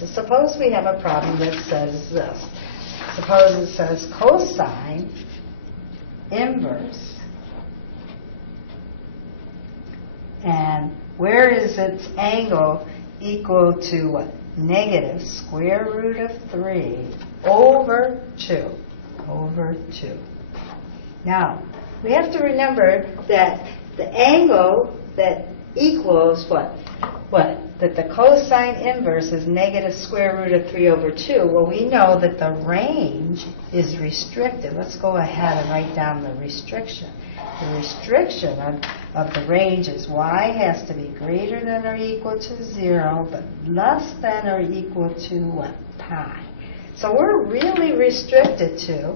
So suppose we have a problem that says this. Suppose it says cosine inverse, and where is its angle equal to what? Negative square root of 3 over 2. Over 2. Now, we have to remember that the angle that equals what? That the cosine inverse is negative square root of 3 over 2. Well, we know that the range is restricted. Let's go ahead and write down the restriction. The restriction of the range is y has to be greater than or equal to 0, but less than or equal to what? Pi. So we're really restricted to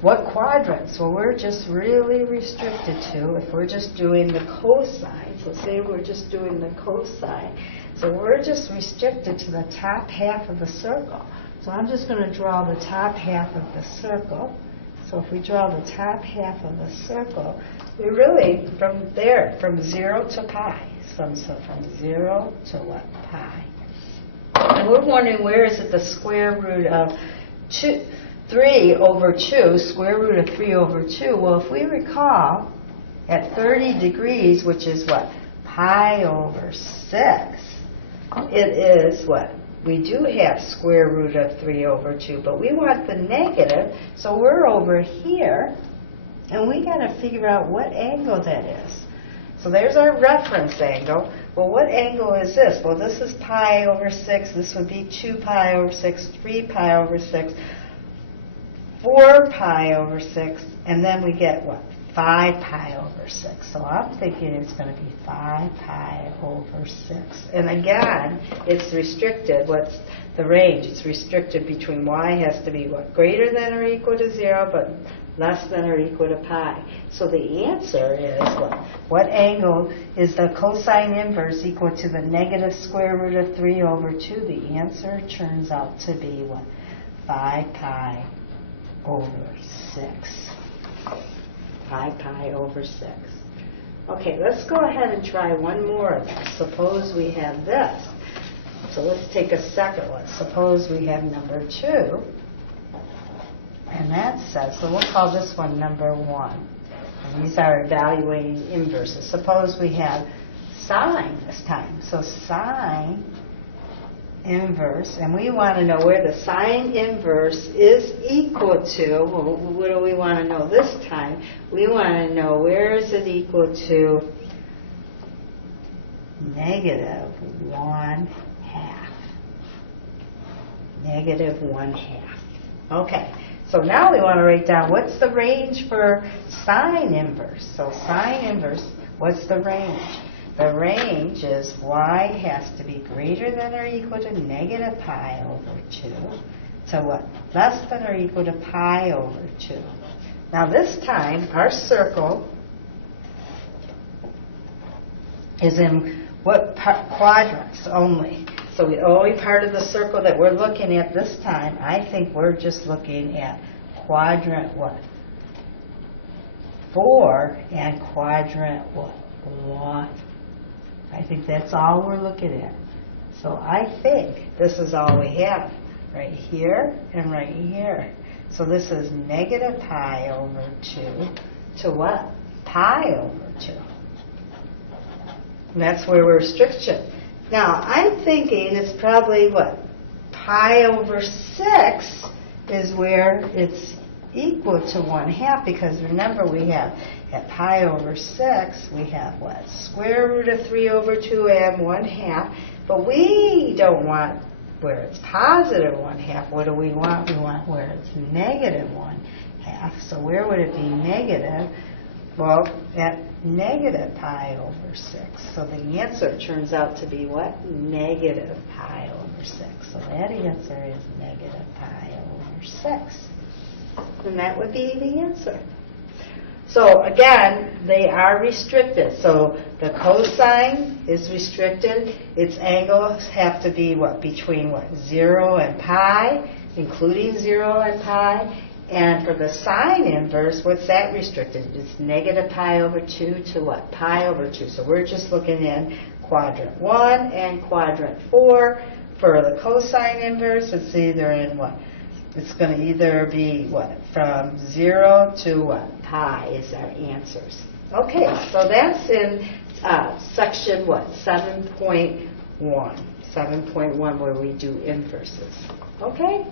what quadrants? Well, we're just really restricted to, if we're just doing the cosine, so say we're just doing the cosine, so we're just restricted to the top half of the circle. So I'm just going to draw the top half of the circle. So if we draw the top half of the circle, we really, from there, from 0 to pi. So from 0 to what? Pi. And we're wondering, where is it the square root of 3 over 2, square root of 3 over 2. Well, if we recall, at 30 degrees, which is what? Pi over 6, it is what? We do have square root of 3 over 2, but we want the negative, so we're over here, and we got to figure out what angle that is. So there's our reference angle. Well, what angle is this? Well, this is pi over 6. This would be 2 pi over 6, 3 pi over 6. 4 pi over 6, and then we get what? 5 pi over 6. So I'm thinking it's going to be 5 pi over 6. And again, it's restricted. What's the range? It's restricted between y has to be what? Greater than or equal to 0, but less than or equal to pi. So the answer is what? What angle is the cosine inverse equal to the negative square root of 3 over 2? The answer turns out to be what? 5 pi over 6. 5 pi over 6. Okay, let's go ahead and try one more of this. Suppose we have this. So let's take a second one. Suppose we have number 2. And that says, so we'll call this one number 1. And these are evaluating inverses. Suppose we have sine this time. So sine inverse, and we want to know where the sine inverse is equal to. Well, what do we want to know this time? We want to know where is it equal to negative 1/2. Negative 1/2. Okay, so now we want to write down what's the range for sine inverse. So sine inverse, what's the range? The range is y has to be greater than or equal to negative pi over 2 to what? Less than or equal to pi over 2. Now this time, our circle is in what quadrants only? So the only part of the circle that we're looking at this time, I think we're just looking at quadrant what? 4 and quadrant what? 1. I think that's all we're looking at. So I think this is all we have, right here and right here. So this is negative pi over 2 to what? Pi over 2. And that's where we're restriction. Now, I'm thinking it's probably what? Pi over 6 is where it's equal to 1/2, because remember we have at pi over 6 we have what? Square root of 3 over 2 and 1/2, but we don't want where it's positive 1/2. What do we want? We want where it's negative 1/2. So where would it be negative? Well, at negative pi over 6. So the answer turns out to be what? Negative pi over 6. So that answer is negative pi over 6. And that would be the answer. So again, they are restricted. So the cosine is restricted. Its angles have to be what? Between what? 0 and pi, including 0 and pi. And for the sine inverse, what's that restricted? It's negative pi over 2 to what? Pi over 2. So we're just looking in quadrant 1 and quadrant 4 for the cosine inverse, it's either in what? It's going to either be what? From 0 to what? Pi is our answers. Okay, so that's in section what? 7.1. 7.1 where we do inverses. Okay?